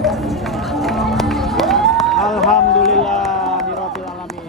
Alhamdulillahirabbil alamin.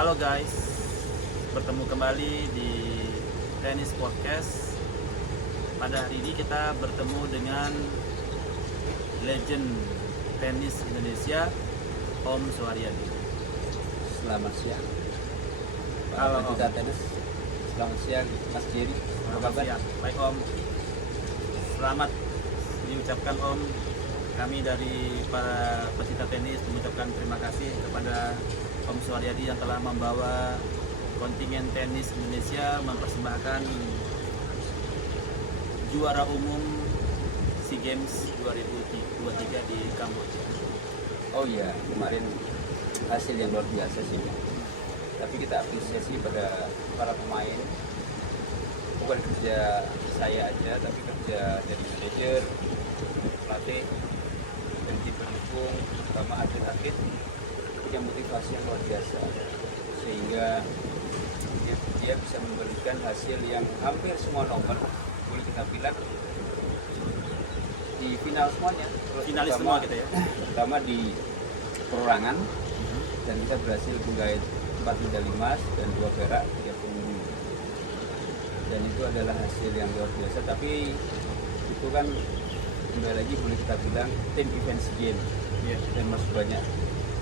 Halo guys, bertemu kembali di Tenis Podcast. Pada hari ini kita bertemu dengan legend tenis Indonesia, Om Suharyadi. Selamat siang. Halo Om. Tenis. Selamat siang Mas Jerry. Apa kabar? Baik Om. Selamat diucapkan Om. Kami dari para pecinta tenis mengucapkan terima kasih kepada Om Suharyadi yang telah membawa kontingen tenis Indonesia mempersembahkan juara umum SEA Games 2023 di Kamboja. Oh iya, kemarin hasil yang luar biasa sih. Tapi kita apresiasi pada para pemain. Bukan kerja saya aja, tapi kerja dari manajer, pelatih, dan tim pendukung, terutama atlet-atlet yang motivasi yang luar biasa, sehingga dia bisa memberikan hasil yang hampir semua nomor boleh kita bilang di final semuanya. Finalis semua gitu ya. Pertama di perorangan, dan kita berhasil menggait 4 medali emas dan 2 perak, 3 perunggu. Dan itu adalah hasil yang luar biasa. Tapi itu kan kembali lagi boleh kita bilang tim event SEA Games, dan masih banyak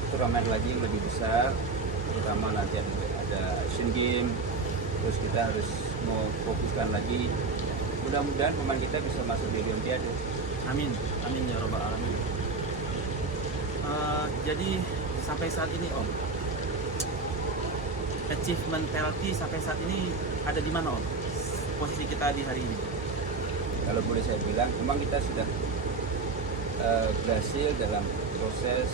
turnamen lagi yang lebih besar, terutama nanti ada Asian Games. Terus kita harus mau fokuskan lagi, mudah-mudahan pemain kita bisa masuk di Olimpiade. Amin, amin ya robbal alamin. Jadi sampai saat ini Om, achievement penalty sampai saat ini ada di mana Om? Posisi kita di hari ini? Kalau boleh saya bilang, memang kita sudah berhasil dalam proses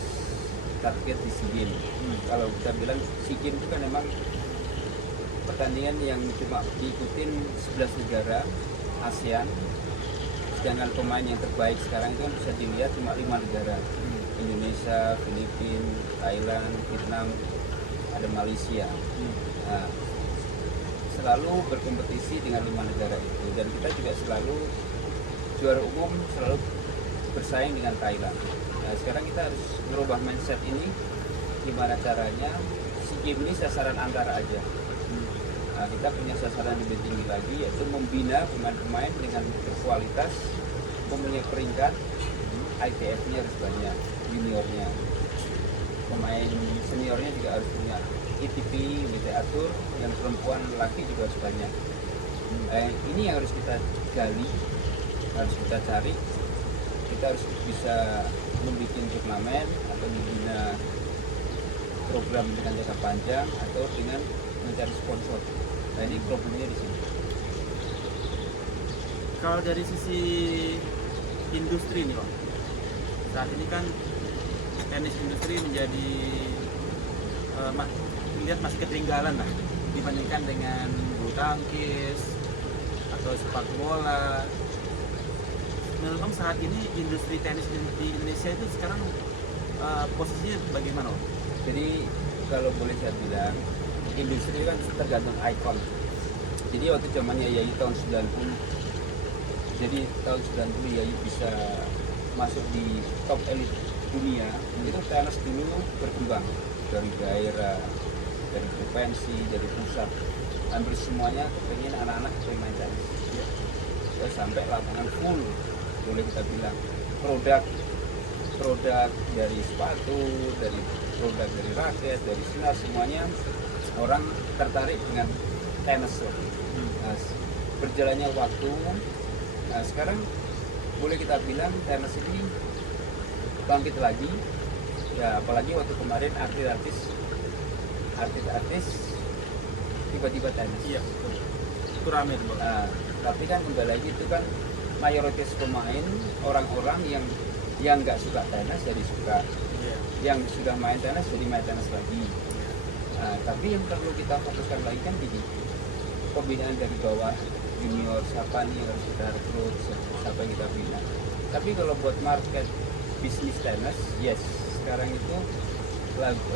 target di SEA Games. Kalau kita bilang SEA Games itu kan memang pertandingan yang cuma diikutin 11 negara ASEAN, sedangkan pemain yang terbaik sekarang itu kan bisa dilihat cuma 5 negara. Indonesia, Filipina, Thailand, Vietnam, ada Malaysia. Nah, selalu berkompetisi dengan 5 negara itu, dan kita juga selalu juara umum, selalu bersaing dengan Thailand. Nah, sekarang kita harus merubah mindset ini. Gimana caranya? SEA Games ini sasaran antara aja. Nah, kita punya sasaran lebih tinggi lagi, yaitu membina pemain-pemain dengan berkualitas, mempunyai peringkat. ITF-nya harus banyak, juniornya, pemain seniornya juga harus punya ITP, Komite Atur, yang perempuan laki juga harus banyak. Ini yang harus kita gali harus kita cari. Kita harus bisa membuat turnamen atau membina program dengan jangka panjang atau dengan mencari sponsor. Nah ini problemnya di sini. Kalau dari sisi industri nih Om, saat ini kan tenis industri menjadi lihat masih ketinggalan lah dibandingkan dengan bulu tangkis atau sepak bola. Menurut Om saat ini industri tenis di Indonesia itu sekarang posisinya bagaimana Om? Jadi kalau boleh saya bilang, industri kan tergantung ikon. Jadi waktu zamannya Yayi tahun 90, jadi tahun 90 Yayi bisa masuk di top elit dunia. Itu tenis dulu berkembang dari daerah, dari provinsi, dari pusat. Hampir semuanya kepengen anak-anak bermain tenis. Ya, sampai lapangan full, boleh kita bilang. Produk dari sepatu, dari produk dari raket, dari sinar, semuanya orang tertarik dengan tenis. Nah, berjalannya waktu, nah sekarang boleh kita bilang tenis ini bangkit lagi. Ya apalagi waktu kemarin artis tiba-tiba tenis. Iya, betul. Itu rame tuh. Nah, tapi kan kembali lagi itu kan mayoritas pemain orang-orang yang nggak suka tenis jadi suka, yang sudah main tenis jadi main tenis lagi. Nah, tapi yang perlu kita fokuskan lagi kan di pembinaan dari bawah, junior siapa nih yang harus kita rekrut, siapa yang kita bina. Tapi kalau buat market bisnis tenis, yes, sekarang itu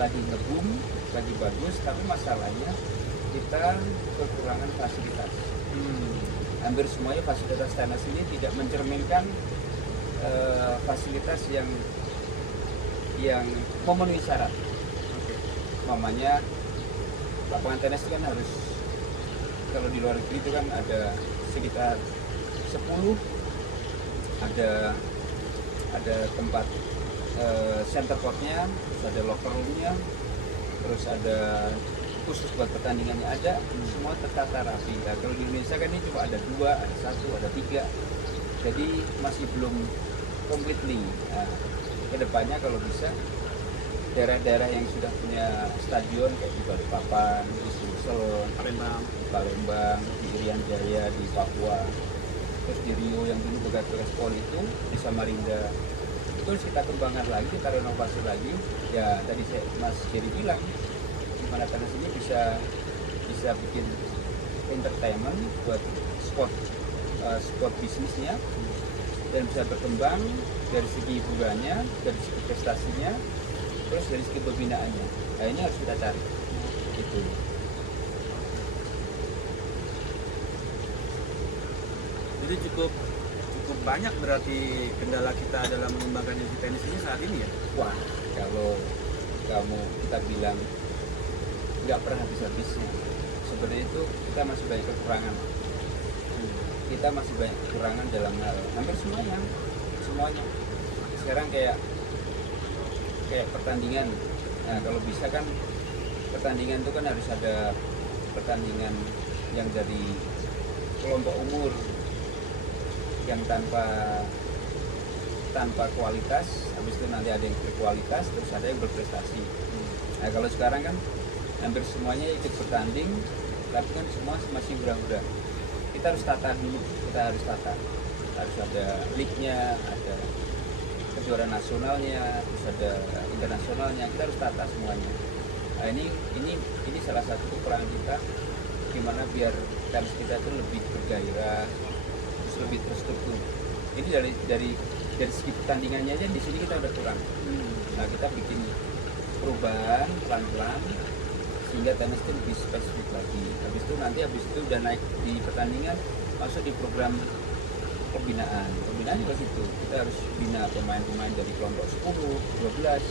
lagi nge-boom, lagi bagus, tapi masalahnya kita kekurangan fasilitas. Hampir semuanya fasilitas tenis ini tidak mencerminkan fasilitas yang memenuhi syarat. Mamanya lapangan tenis itu kan harus, kalau di luar negeri itu kan ada sekitar 10, ada tempat center courtnya, terus ada locker roomnya, terus ada khusus buat pertandingannya ada, semua tertata rapi. Nah, kalau di Indonesia kan ini cuma ada 2, ada 1, ada 3, jadi masih belum completely. Nah, kedepannya kalau bisa daerah-daerah yang sudah punya stadion kayak di Balikpapan, di Sulsel, Palembang, di Irian Jaya, di Papua, terus di Rio yang dulu bekas pol itu, di Samarinda, itu harus kita kembangkan lagi, kita renovasi lagi. Ya tadi Mas Jerry bilang, gimana tenis ini bisa bikin entertainment buat sport bisnisnya, dan bisa berkembang dari segi hiburannya, dari segi prestasinya, terus dari segi pembinaannya. Nah ini harus kita cari itu. Jadi cukup banyak berarti kendala kita dalam mengembangkan industri tenis ini saat ini ya. Wah, kalau kita bilang nggak pernah habis-habisnya, sebenarnya itu kita masih banyak kekurangan. Kita masih banyak kekurangan dalam hal hampir semuanya. Sekarang kayak pertandingan. Nah kalau bisa kan pertandingan itu kan harus ada pertandingan yang dari kelompok umur yang tanpa kualitas, habis itu nanti ada yang berkualitas, terus ada yang berprestasi. Nah kalau sekarang kan hampir semuanya ikut bertanding, tapi kan semua masih muda-muda. Kita harus tata dulu, harus ada league-nya, ada kejuaraan nasionalnya, terus ada internasionalnya, kita harus tata semuanya. Nah ini salah satu kekurangan kita, gimana biar tenis kita itu lebih bergairah, terus lebih terstruktur. Ini dari segi pertandingannya aja di sini kita udah kurang. Nah kita bikin perubahan pelan-pelan sehingga tenis itu lebih spesifik lagi. Habis itu udah naik di pertandingan, masuk di program pembinaan juga gitu. Kita harus bina pemain-pemain dari kelompok 10, 12,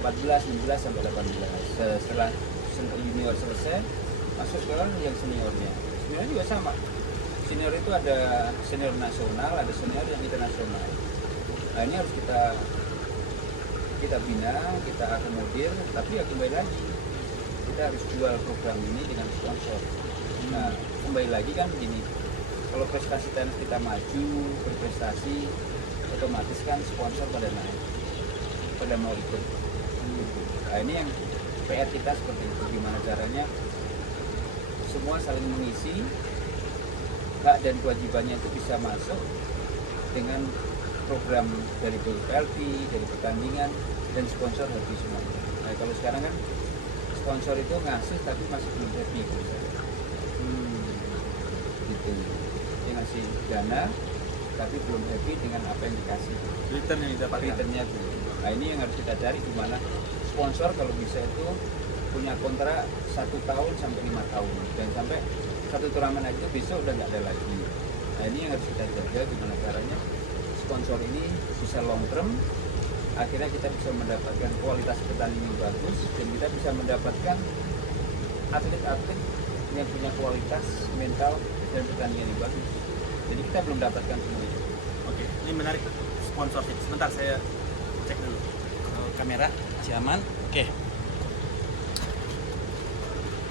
14, 16 sampai 18. Setelah junior selesai, masuk ke yang seniornya. Seniornya juga sama. Senior itu ada senior nasional, ada senior yang internasional. Nah ini harus kita bina, kita akomodir, tapi ya kembali lagi kita harus jual program ini dengan sponsor. Nah kembali lagi kan begini, Kalau prestasi tenis kita maju, berprestasi, otomatis kan sponsor pada naik, pada mau ikut. Nah ini yang PR kita seperti itu, gimana caranya semua saling mengisi, hak dan kewajibannya itu bisa masuk dengan program dari BPLT, dari pertandingan, dan sponsor happy semuanya. Nah kalau sekarang kan sponsor itu ngasih tapi masih belum happy gitu. Gitu. Dia ngasih dana tapi belum happy dengan apa yang dikasih. Return yang didapatkan. Returnnya belum. Nah ini yang harus kita cari, di mana sponsor kalau bisa itu punya kontrak 1 tahun sampai 5 tahun, dan sampai satu turnamen aja besok udah nggak ada lagi. Nah ini yang harus kita jaga, gimana caranya sponsor ini bisa long term, akhirnya kita bisa mendapatkan kualitas pertandingan yang bagus, dan kita bisa mendapatkan atlet-atlet yang punya kualitas mental dan pertandingan yang bagus. Jadi kita belum dapatkan semua itu. Oke, ini menarik sponsorship. Sebentar saya cek dulu. Kamera masih aman. Oke.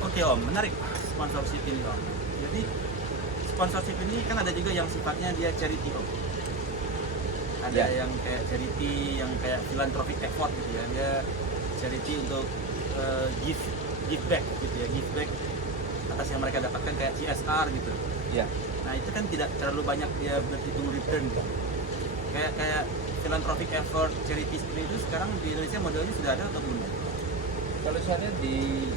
Oke Om, menarik sponsorship ini Om. Jadi sponsorship ini kan ada juga yang sifatnya dia charity Om. Ada yang kayak charity, yang kayak philanthropic effort gitu ya. Dia charity untuk give back gitu ya, give back atas yang mereka dapatkan, kayak CSR gitu. Ya. Nah itu kan tidak terlalu banyak dia berhitung return gitu. Kayak philanthropic effort, charity seperti itu sekarang di Indonesia modelnya sudah ada atau belum? Kalau saya di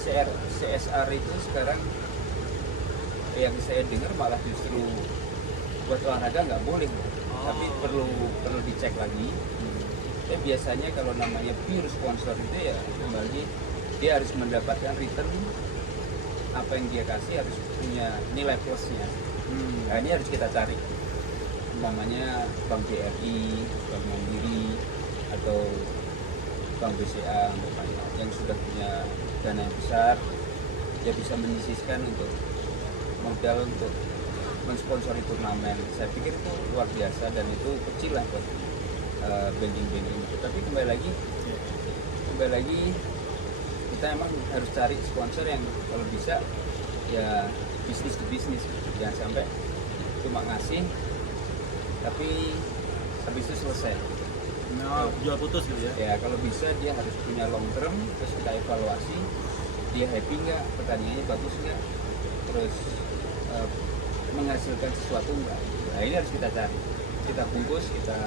CSR itu sekarang yang saya dengar malah justru buat olahraga nggak boleh, tapi perlu dicek lagi. Tapi biasanya kalau namanya pure sponsor itu ya kembali dia harus mendapatkan return, apa yang dia kasih harus punya nilai plusnya. Nah ini harus kita cari, namanya Bank BRI, Bank Mandiri, atau Bank BCA yang sudah punya dana yang besar, dia bisa menyisihkan untuk modal untuk mensponsori turnamen. Saya pikir itu luar biasa, dan itu kecil lah buat banking itu. Tapi kembali lagi kita emang harus cari sponsor yang kalau bisa ya bisnis to bisnis, jangan sampai cuma ngasih tapi habis itu selesai. Nah, jual putus gitu ya. Ya kalau bisa dia harus punya long term, terus kita evaluasi dia happy nggak, pertandingannya bagus nggak, terus menghasilkan sesuatu nggak. Nah ini harus kita cari, kita bungkus, kita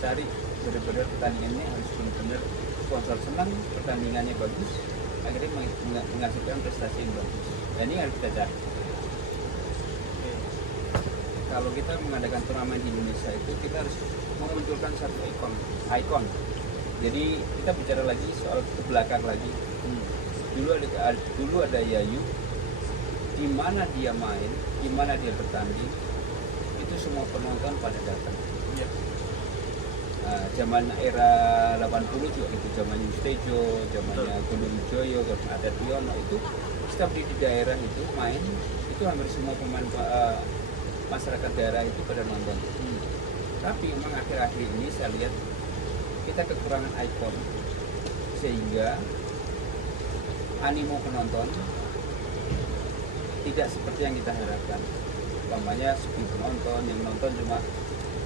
cari benar-benar pertandingannya harus benar-benar sponsor senang, pertandingannya bagus, akhirnya menghasilkan prestasi yang bagus. Nah ini harus kita cari. Kalau kita mengadakan turnamen di Indonesia itu kita harus memunculkan satu ikon. Jadi kita bicara lagi soal ke belakang lagi. Dulu ada Yayu, di mana dia main, di mana dia bertanding, itu semua penonton pada datang. Iya. Nah, zaman era 80 juga itu, zaman Yustejo, zamannya Gunung Joyo, ada Tiono, itu setiap di daerah itu main, itu hampir semua pemain masyarakat daerah itu pada nonton. Tapi memang akhir-akhir ini saya lihat kita kekurangan ikon, sehingga animo penonton tidak seperti yang kita harapkan. Umpamanya sepi penonton, yang nonton cuma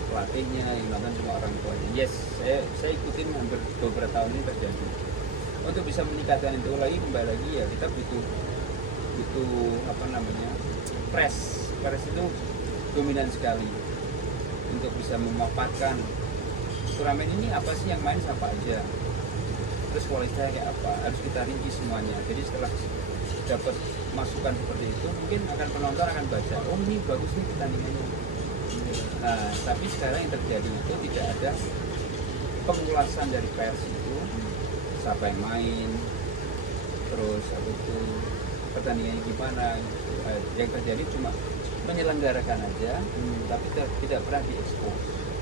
pelatihnya, yang nonton cuma orang tuanya. Yes, saya ikutin hampir beberapa tahun ini terjadi. Untuk bisa meningkatkan itu lagi, kembali lagi ya kita butuh press itu dominan sekali untuk bisa memaparkan turnamen ini apa sih yang main, siapa aja, terus kualitasnya kayak apa, harus kita rinci semuanya. Jadi setelah dapat masukan seperti itu, mungkin penonton akan baca, oh ini bagus nih pertandingannya. Nah tapi sekarang yang terjadi itu tidak ada pengulasan dari pers itu, siapa yang main, terus pertandingannya gimana. Yang terjadi cuma menyelenggarakan aja, tapi tidak pernah diekspos,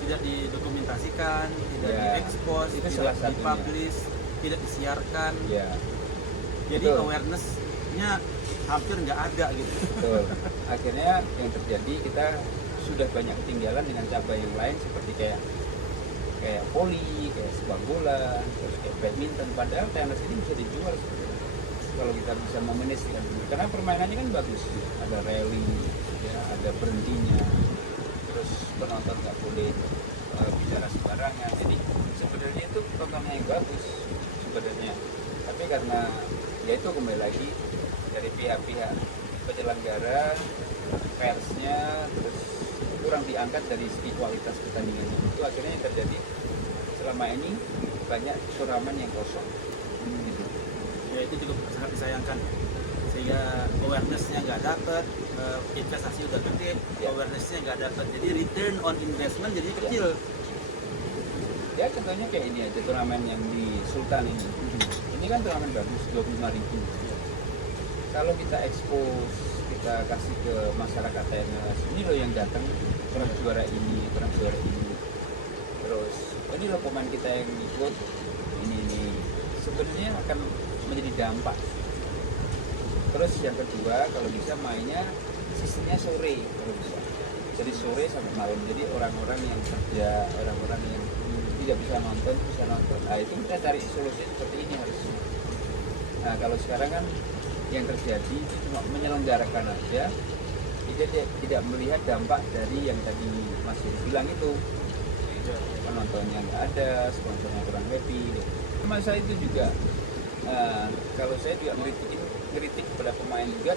tidak didokumentasikan, tidak diekspos, itu tidak dipublish, tidak disiarkan. Ya. Jadi Betul. awareness-nya hampir nggak ada gitu. Betul. Akhirnya yang terjadi kita sudah banyak ketinggalan dengan cabang yang lain seperti kayak voli, kayak sepak bola, terus kayak badminton. Padahal tenis ini bisa dijual sebetulnya kalau kita bisa memanage, karena permainannya kan bagus, ada rally, ya ada berhentinya, terus penonton nggak boleh bicara sembarangan. Jadi sebenarnya itu tontonan yang bagus sebenarnya, tapi karena ya itu kembali lagi dari pihak-pihak penyelenggara, persnya, terus kurang diangkat dari segi kualitas pertandingan itu, akhirnya yang terjadi selama ini banyak turnamen yang kosong. Gitu. Ya itu cukup sangat disayangkan, sehingga awareness-nya nggak dapat, investasi udah gede, Ya. awareness-nya nggak dapat, jadi return on investment jadi kecil. Ya contohnya kayak ini aja, turnamen yang di Sultan ini. Ini kan turnamen bagus, 25.000. Kalau kita expose, kita kasih ke masyarakat tenis, ini loh yang datang, pernah juara ini, pernah juara ini. Terus ini loh pemain kita yang ikut, ini sebenarnya akan menjadi dampak. Terus yang kedua, kalau bisa mainnya sistemnya sore kalau bisa. Jadi sore sampai malam. Jadi orang-orang yang kerja, orang-orang yang tidak bisa nonton bisa nonton. Nah itu kita cari solusi seperti ini harusnya. Nah kalau sekarang kan yang terjadi cuma menyelenggarakan aja, tidak melihat dampak dari yang tadi Mas Yuri bilang itu. Penontonnya nggak ada, sponsornya kurang happy. Masalah itu juga, kalau saya juga kritik kepada pemain juga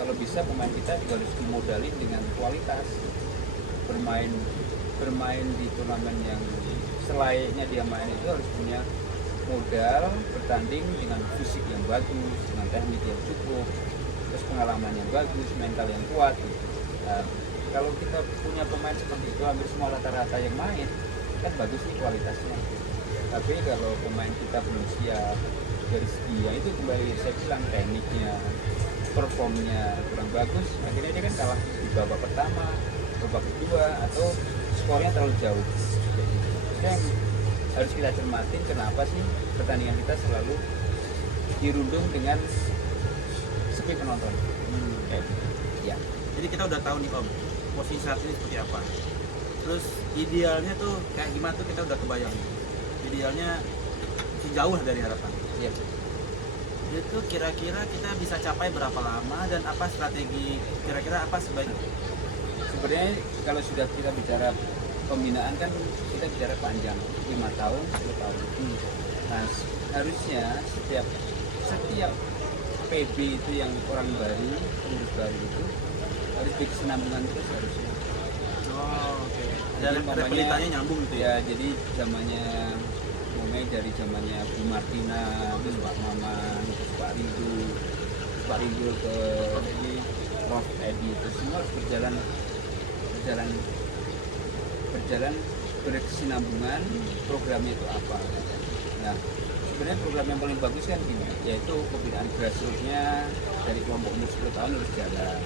kalau bisa pemain kita juga harus dimodalin dengan kualitas, bermain di turnamen yang selayaknya dia main itu harus punya modal bertanding dengan fisik yang bagus, dengan teknik yang cukup, terus pengalaman yang bagus, mental yang kuat. Kalau kita punya pemain seperti itu, hampir semua rata-rata yang main kan bagus nih kualitasnya. Tapi kalau pemain kita belum siap dari segi ya itu kembali saya bilang tekniknya, performnya kurang bagus, akhirnya dia kan kalah di babak pertama, babak kedua, atau skornya terlalu jauh. Yang harus kita cermatin kenapa sih pertandingan kita selalu dirundung dengan sepi penonton. Ya. Jadi kita udah tahu nih Om, posisi saat ini seperti apa. Terus idealnya tuh kayak gimana tuh kita udah kebayang. Idealnya masih jauh lah dari harapan. Iya. Itu kira-kira kita bisa capai berapa lama dan apa strategi, kira-kira apa sebaiknya? Sebenarnya kalau sudah kita bicara pembinaan kan kita bicara panjang, 5 tahun, 10 tahun. Nah harusnya setiap PB itu yang orang baru, pengurus baru itu harus berkesinambungan terus harusnya. Oh, oke. Dan Jadi umpamanya, repelitanya nyambung gitu ya? Ya, jadi zamannya mulai dari zamannya Bu Martina, terus Pak Maman, terus Pak Rindu ke Prof Edi, itu semua harus berjalan berkesinambungan. Programnya itu apa? Nah, sebenarnya program yang paling bagus kan gini, yaitu pembinaan grassroots-nya dari kelompok umur 10 tahun harus jalan,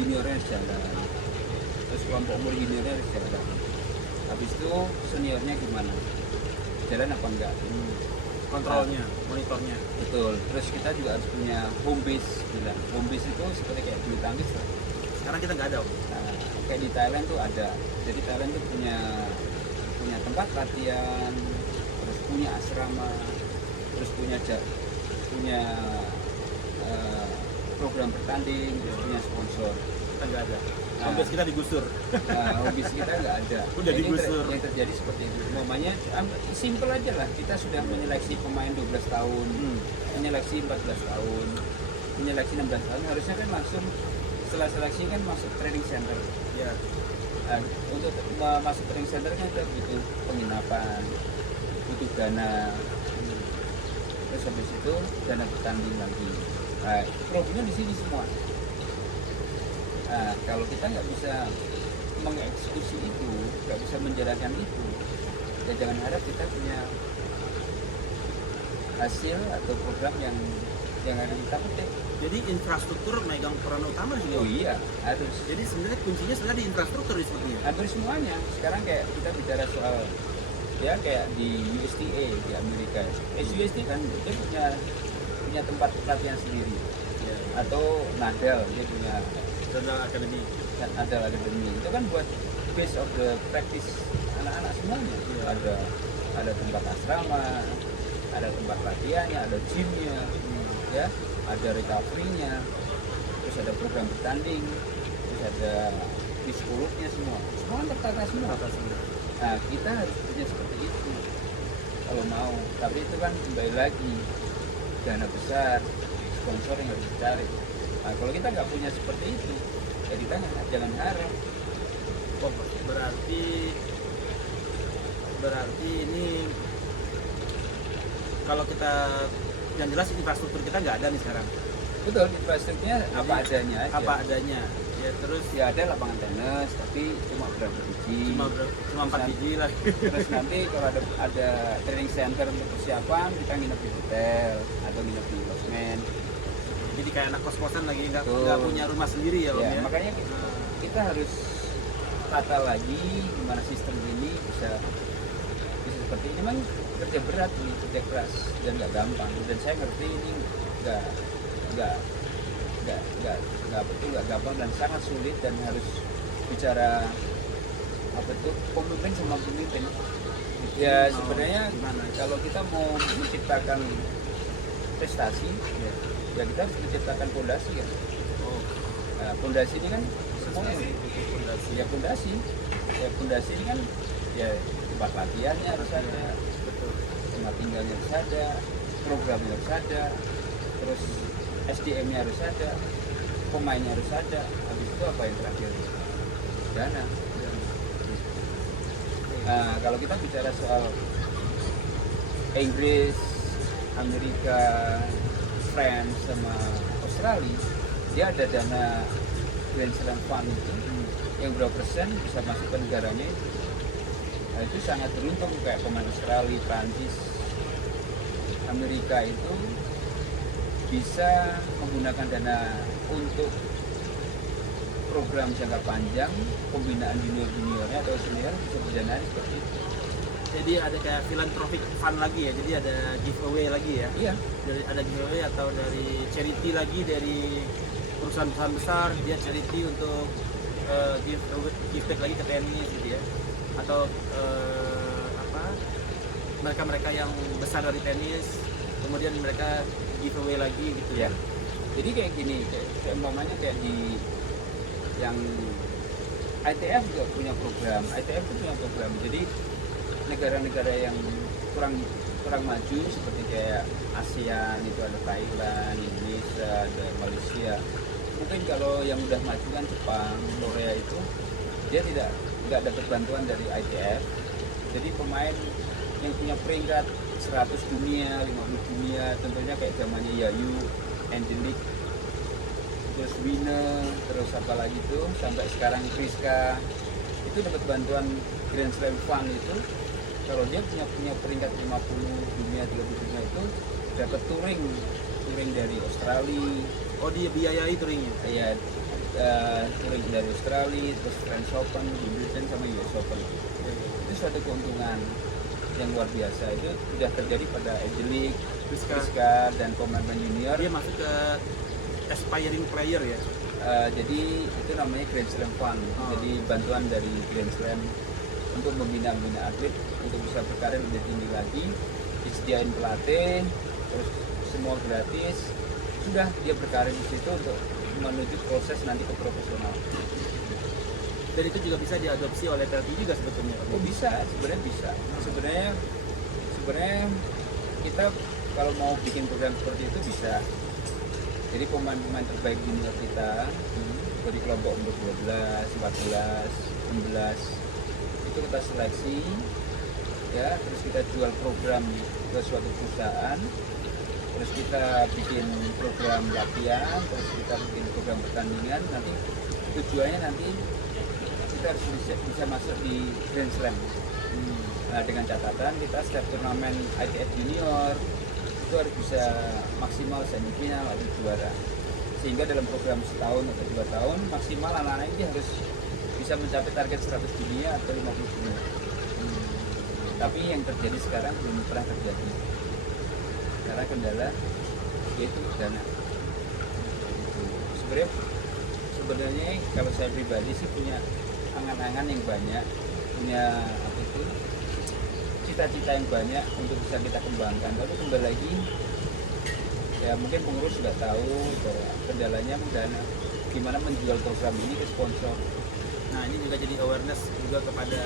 juniornya harus jalan, terus kelompok umur juniornya harus jalan. Habis itu seniornya gimana? Jalan apa enggak? Kontrolnya, monitornya. Betul. Terus kita juga harus punya home base. Home base itu seperti kayak bulu tangkis lah. Sekarang kita nggak ada Om. Nah, kayak di Thailand tuh ada. Jadi Thailand tuh punya tempat latihan, terus punya asrama, terus punya program bertanding, terus punya sponsor. Kita nggak ada. Nah, Hobis kita digusur. Hobis kita nggak ada. Udah digusur. Yang terjadi seperti itu. Namanya simple aja lah. Kita sudah menyeleksi pemain 12 tahun, menyeleksi 14 tahun, menyeleksi 16 tahun. Harusnya kan langsung setelah seleksi kan masuk training center. Ya. Nah, untuk masuk training center kan kita butuh penginapan, butuh dana. Terus habis itu dana bertanding lagi. Nah, problemnya di sini semua. Nah, kalau kita nggak bisa mengeksekusi itu, nggak bisa menjalankan itu, ya jangan harap kita punya hasil atau program yang akan kita petik. Jadi infrastruktur megang peran utama di sini. Oh iya, harus. Jadi sebenarnya kuncinya sebenarnya di infrastruktur sepertinya. Hampir semuanya. Sekarang kayak kita bicara soal ya kayak di USTA di Amerika. USTA kan dia punya tempat pelatihan sendiri. Ya. Atau Nadal dia punya Nadal Academy. Nadal Academy. Itu kan buat base of the practice anak-anak semuanya. Ya. Ada tempat asrama, ada tempat latihannya, ada gymnya, ya, ada recovery-nya, terus ada program bertanding. ada psikolognya semua kan tertata semua. Nah kita harus punya seperti itu kalau mau, tapi itu kan kembali lagi dana besar, sponsor yang harus dicari. Nah kalau kita nggak punya seperti itu, ya kita jangan harap. Oh, berarti ini kalau kita, yang jelas infrastruktur kita nggak ada nih sekarang. Betul, infrastrukturnya apa adanya aja. Apa adanya. Ya terus Ya ada lapangan tenis, tapi cuma berapa biji. cuma 4 biji lah. Terus nanti kalau ada training center untuk persiapan, kita nginep di hotel atau nginep di losmen. Jadi kayak anak kos-kosan lagi nggak Betul. punya rumah sendiri ya, Om Ya, ya. makanya kita harus tata lagi gimana sistem ini bisa seperti ini. Memang kerja berat nih, kerja keras dan nggak gampang. Dan saya ngerti ini nggak gampang dan sangat sulit, dan harus bicara apa itu pemimpin sama pemimpin. Ya sebenarnya gimana? kalau kita mau menciptakan prestasi, ya kita harus menciptakan fondasi kan. Oh, Nah, fondasi ini kan semuanya fondasi. ya fondasi. Ya fondasi ini kan ya tempat latihannya harus ada, Betul. tempat tinggalnya harus ada, programnya harus ada, terus SDM-nya harus ada, pemainnya harus ada. Habis itu apa yang terakhir? Dana. Nah, kalau kita bicara soal Inggris, Amerika, France sama Australia, dia ada dana Grand Slam Fund itu yang berapa persen bisa masuk ke negaranya. Nah, itu sangat beruntung kayak pemain Australia, Prancis, Amerika itu bisa menggunakan dana untuk program jangka panjang, pembinaan junior-juniornya atau senior bisa berdanaan seperti itu. Jadi ada kayak philanthropic fund lagi ya, jadi ada giveaway lagi ya. Iya, Ada giveaway atau dari charity lagi, dari perusahaan-perusahaan besar dia charity untuk give back lagi ke tenis gitu ya, atau mereka yang besar dari tenis kemudian mereka giveaway lagi gitu ya. Jadi kayak gini, kayak umpamanya kayak di yang ITF juga punya program. ITF itu punya program. Jadi negara-negara yang kurang maju seperti kayak ASEAN itu ada Thailand, Indonesia, ada Malaysia. Mungkin kalau yang udah maju kan Jepang, Korea itu dia nggak dapat bantuan dari ITF. Jadi pemain yang punya peringkat 100 dunia, 50 dunia, tentunya kayak zamannya Yayu, Angelique, terus Wina, terus apa lagi itu, sampai sekarang Priska, itu dapat bantuan Grand Slam Fund itu. Kalau dia punya peringkat 50 dunia, 30 dunia itu dapat touring dari Australia. Oh, dia biayai touringnya? Ya, touring dari Australia, terus French Open, Wimbledon sama US Open. Itu suatu keuntungan yang luar biasa. Itu sudah terjadi pada Angelique, Priska dan pemain-pemain junior. Dia masuk ke aspiring player ya? Jadi itu namanya Grand Slam Fund. Jadi bantuan dari Grand Slam untuk membina atlet untuk bisa berkarir lebih tinggi lagi, disediain pelatih, terus semua gratis. Sudah dia berkarir di situ untuk menuju proses nanti ke profesional. Dan itu juga bisa diadopsi oleh pelatih juga sebetulnya? Oh bisa, sebenarnya bisa. Sebenarnya kita kalau mau bikin program seperti itu bisa. Jadi pemain-pemain terbaik junior kita dari kelompok umur 12, 14, 16 itu kita seleksi, ya, terus kita jual program ke suatu perusahaan, terus kita bikin program latihan, terus kita bikin program pertandingan. Nanti tujuannya nanti kita harus bisa masuk di Grand Slam. Nah, dengan catatan kita setiap turnamen ITF Junior itu harus bisa maksimal semifinal atau juara, sehingga dalam program setahun atau 2 tahun maksimal anak-anak ini harus bisa mencapai target 100 dunia atau 50 dunia. Tapi yang terjadi sekarang belum pernah terjadi karena kendala yaitu dana. Sebenarnya kalau saya pribadi sih punya angan-angan yang banyak, punya apa itu cita-cita yang banyak untuk bisa kita kembangkan. Tapi kembali lagi ya mungkin pengurus sudah tahu bahwa kendalanya dana. gimana menjual program ini ke sponsor. Nah ini juga jadi awareness juga kepada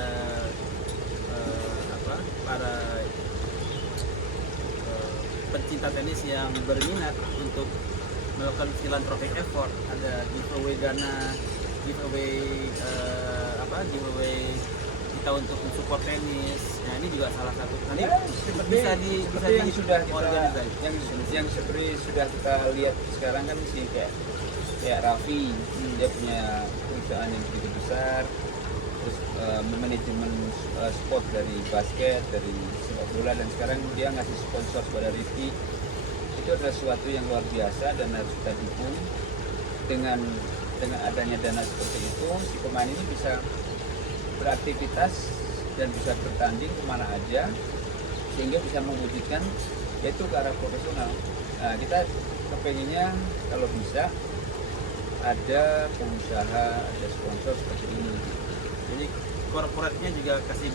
para pencinta tenis yang berminat untuk melakukan philanthropic effort. Ada giveaway dana, giveaway kita untuk mensupport tenis. Nah ini juga salah satu. Nanti Seperti yang sudah kita organisasi. yang seperti sudah kita lihat sekarang kan sih kayak Raffi, dia punya perusahaan yang begitu besar, terus manajemen sport dari basket, dari sepak bola, dan sekarang dia ngasih sponsor kepada Rifki. Itu adalah sesuatu yang luar biasa dan harus kita dukung. Dengan adanya dana seperti itu, si pemain ini bisa beraktivitas dan bisa bertanding kemana aja, sehingga bisa mewujudkan yaitu ke arah profesional. Nah, kita kepengennya kalau bisa ada pengusaha, ada sponsor seperti ini. Jadi corporate-nya juga kasih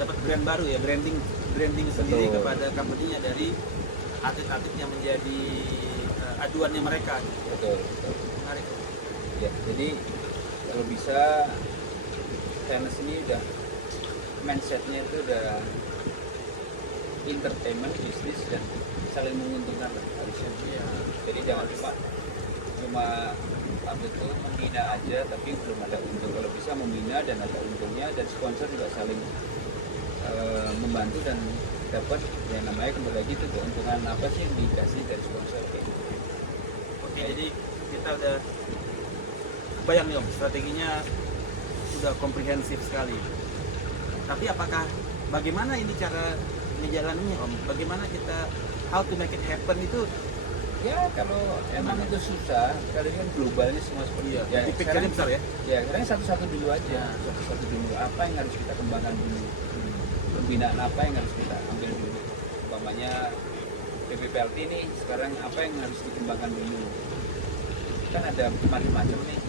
dapat brand baru ya, branding sendiri kepada company-nya dari atlet-atlet yang menjadi aduannya mereka. Betul. Menarik. Ya, jadi kalau bisa tenis ini udah mindsetnya itu udah entertainment bisnis dan saling menguntungkan lah harusnya. Ya. Jadi jangan cuma apa itu membina aja tapi belum ada untung. Kalau bisa membina dan ada untungnya, dan sponsor juga saling membantu dan dapat yang namanya kembali lagi itu keuntungan apa sih yang dikasih dari sponsor kayak gitu. Oke, jadi kita udah bayang nih Om, strateginya sudah komprehensif sekali. Tapi bagaimana ini cara menjalaninya Om? Bagaimana kita how to make it happen itu? Ya kalau emang itu susah, kali kan globalnya semua seperti itu. Ya, dipikirnya besar ya? Ya, sekarang satu-satu dulu aja. Satu-satu dulu. Apa yang harus kita kembangkan dulu? Pembinaan apa yang harus kita ambil dulu? Umpamanya PPPLT ini sekarang apa yang harus dikembangkan dulu? Kan ada macam-macam nih.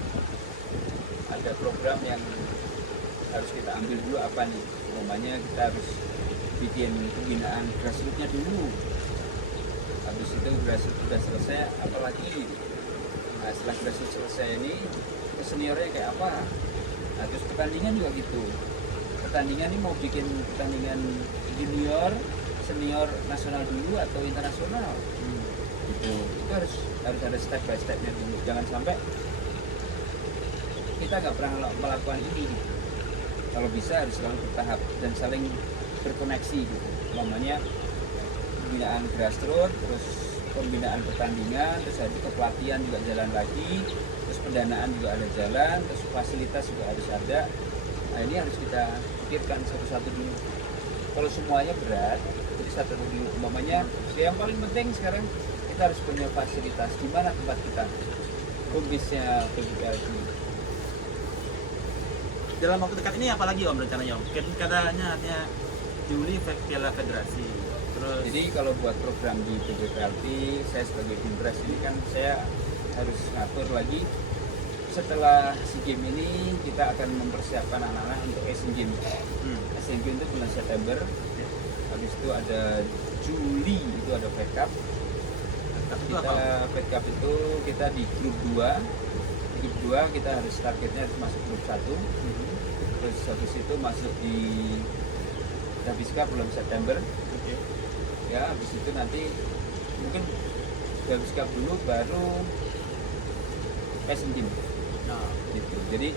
Ada program yang harus kita ambil dulu apa nih? Umpamanya kita harus bikin pembinaan grassroots-nya dulu. Habis itu grassroots sudah selesai, apalagi nah, setelah grassroots selesai ini seniornya kayak apa? Nah, terus pertandingan juga gitu. Pertandingan ini mau bikin pertandingan junior, senior nasional dulu atau internasional. Gitu. Itu harus ada step by stepnya dulu. Jangan sampai kita nggak pernah melakukan ini. Gitu. Kalau bisa harus selalu bertahap dan saling berkoneksi gitu. Namanya pembinaan grassroots, terus pembinaan pertandingan, terus habis itu pelatihan juga jalan lagi, terus pendanaan juga ada jalan, terus fasilitas juga harus ada. Nah ini harus kita pikirkan satu-satu dulu. Kalau semuanya berat, jadi satu dulu. Umpamanya yang paling penting sekarang kita harus punya fasilitas. Di mana tempat kita? Kumbisnya PBPLT. Dalam waktu dekat ini apalagi Om rencananya Om? Katanya artinya Juli Piala Federasi. Terus Jadi kalau buat program di PBPLT, saya sebagai Dimpres ini kan saya harus ngatur lagi. Setelah SEA Games ini kita akan mempersiapkan anak-anak untuk Asian Games. Asian Games itu bulan September. Habis itu ada Juli itu ada Fed Cup. Fed Cup itu kita di grup 2. Di grup 2 kita harus targetnya harus masuk grup 1. Terus habis itu masuk di Davis Cup bulan September. Ya, habis itu nanti mungkin Davis Cup dulu baru Asian Games. nah, Gitu. Jadi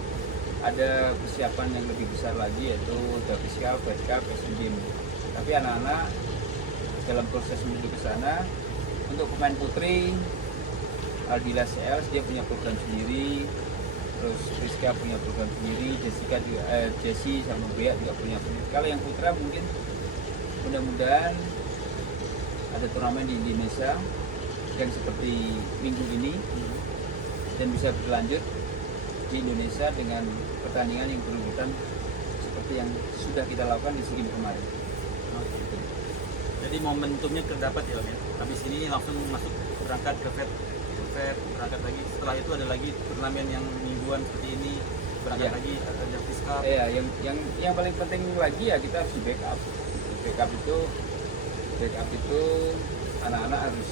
ada persiapan yang lebih besar lagi yaitu Davis Cup, Fed Cup, Asian Games. Tapi anak-anak dalam proses menuju ke sana, untuk pemain putri Aldila CL dia punya program sendiri, terus Rizka punya program sendiri, Jessica juga, Jessie sama Bea juga punya. Kalau yang putra mungkin mudah-mudahan ada turnamen di Indonesia yang seperti minggu ini dan bisa berlanjut di Indonesia dengan pertandingan yang berurutan seperti yang sudah kita lakukan di SEA Games kemarin. jadi momentumnya terdapat ya Om ya. Habis ini langsung masuk berangkat ke Fed, berangkat lagi. Setelah itu ada lagi turnamen yang mingguan seperti ini, berangkat lagi ada Davis Cup. Iya, yang paling penting lagi ya kita harus di backup. Backup itu anak-anak harus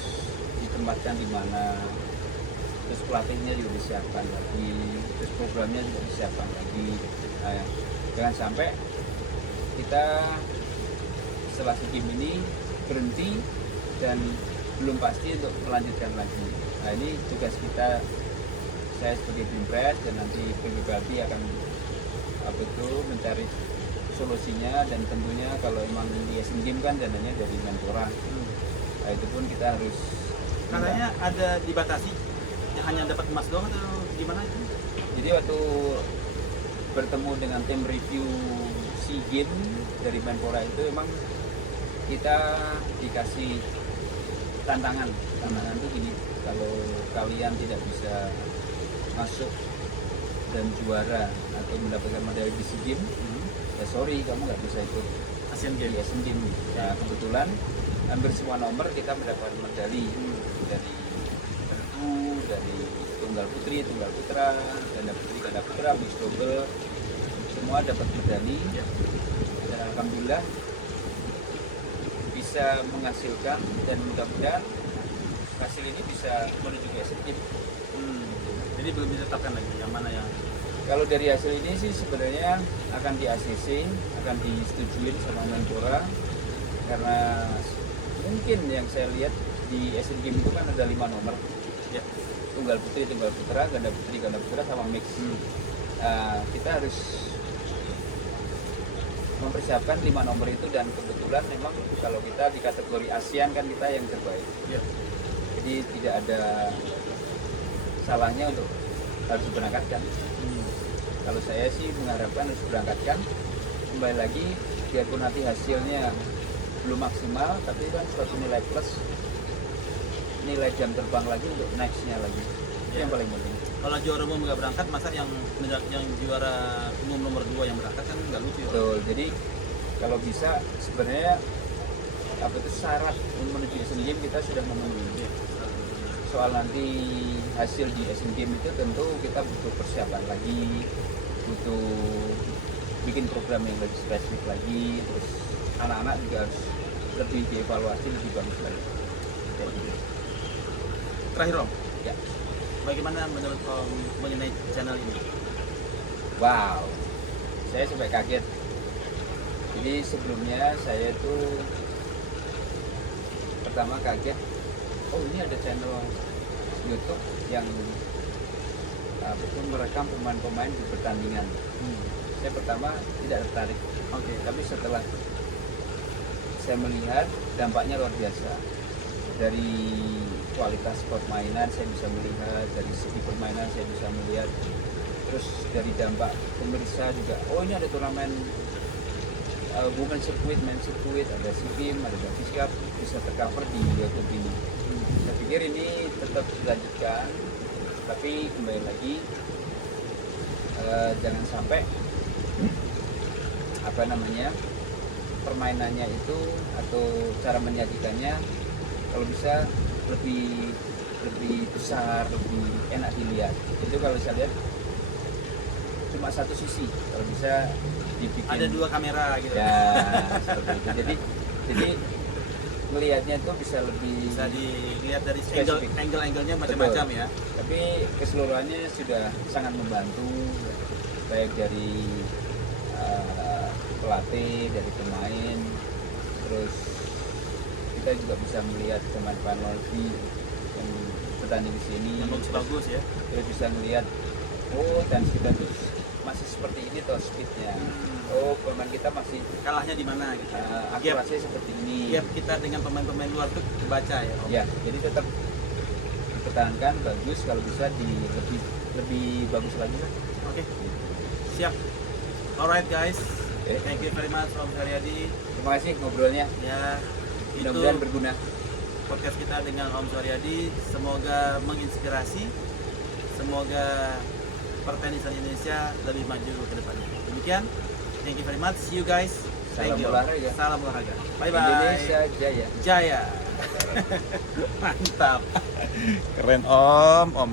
ditempatkan di mana. terus pelatihnya juga disiapkan lagi, terus programnya juga disiapkan lagi. Nah, jangan sampai kita setelah SEA Games ini berhenti dan belum pasti untuk melanjutkan lagi. Nah, ini tugas kita, saya sebagai Bimpres dan nanti PBBLT akan betul mencari solusinya, dan tentunya kalau emang di Asian Games kan dananya dari Menpora. Nah, itu pun kita harus Katanya ada dibatasi, hanya dapat emas doang atau gimana itu? Jadi waktu bertemu dengan tim review SEA Games dari Menpora itu emang kita dikasih tantangan tuh gini, kalau kalian tidak bisa masuk dan juara atau mendapatkan medali di SEA Games, ya sorry, kamu nggak bisa ikut Asian di Games. Asian Games. Nah, kebetulan hampir semua nomor kita mendapatkan medali dari bergu, dari tunggal putri, tunggal putra, ganda putri, ganda putra, mixed double, semua dapat medali. Dan alhamdulillah bisa menghasilkan, dan mudah-mudahan hasil ini bisa menuju ke Asian Games. Jadi belum ditetapkan lagi yang mana yang Kalau dari hasil ini sih sebenarnya akan di ACC, akan disetujuin sama Menpora, karena mungkin yang saya lihat di Asian Games itu kan ada 5 nomor, ya. tunggal putri, tunggal putra, ganda putri, ganda putra, sama mix. Kita harus mempersiapkan 5 nomor itu, dan kebetulan memang kalau kita di kategori ASEAN kan kita yang terbaik. Ya. Jadi tidak ada salahnya untuk harus diberangkatkan. Kalau saya sih mengharapkan harus berangkatkan. Kembali lagi, biarpun nanti hasilnya belum maksimal, tapi kan suatu nilai plus, nilai jam terbang lagi untuk nextnya lagi. Itu yang paling penting. Kalau juara umum nggak berangkat, masa yang juara umum nomor 2 yang berangkat kan nggak lucu ya? Betul. Jadi kalau bisa sebenarnya apa itu syarat menuju Asian Games kita sudah memenuhi. Soal nanti hasil di Asian Games itu tentu kita butuh persiapan lagi, butuh bikin program yang lebih spesifik lagi, terus anak-anak juga harus lebih dievaluasi lebih bagus lagi. Terakhir Om, Ya. bagaimana menurut Om mengenai channel ini? Wow, saya sampai kaget. Jadi sebelumnya saya tuh pertama kaget, oh ini ada channel YouTube yang betul merekam pemain-pemain di pertandingan. Saya pertama tidak tertarik, Oke. tapi setelah saya melihat dampaknya luar biasa. Dari kualitas permainan saya bisa melihat, dari segi permainan saya bisa melihat, terus dari dampak pemirsa juga. Oh ini ada turnamen women circuit, men circuit, ada SEA Games, ada Davis Cup, bisa tercover di YouTube ini. Saya pikir ini tetap dilanjutkan, tapi kembali lagi jangan sampai apa namanya permainannya itu atau cara menyajikannya kalau bisa lebih besar, lebih enak dilihat. Itu kalau saya lihat cuma satu sisi, kalau bisa dibikin Ada 2 kamera gitu. ya seperti itu. Jadi melihatnya itu bisa lebih Bisa dilihat dari Spesifik. angle-anglenya macam-macam ya. Tapi keseluruhannya sudah sangat membantu, baik dari pelatih, dari pemain, terus kita juga bisa melihat pemain-pemain lagi yang bertanding di sini, Yang bagus-bagus ya. terus bisa melihat oh dan kita tuh masih seperti ini toh speednya, oh pemain kita masih Kalahnya di mana gitu. akurasinya seperti ini. Gap kita dengan pemain-pemain luar tuh kebaca ya Om. Ya, jadi tetap dipertahankan bagus, kalau bisa di lebih bagus lagi lah. Oke. Siap. Alright guys. Oke. Thank you very much Om Suryadi. Terima kasih ngobrolnya, Ya. Itu mudah-mudahan berguna. podcast kita dengan Om Suryadi. Semoga menginspirasi. Semoga pertenisan Indonesia lebih maju ke depannya. Demikian. Thank you very much. See you guys. Thank Salam you. olahraga. Salam olahraga. Bye bye. Indonesia Jaya. Jaya. Mantap. Keren Om.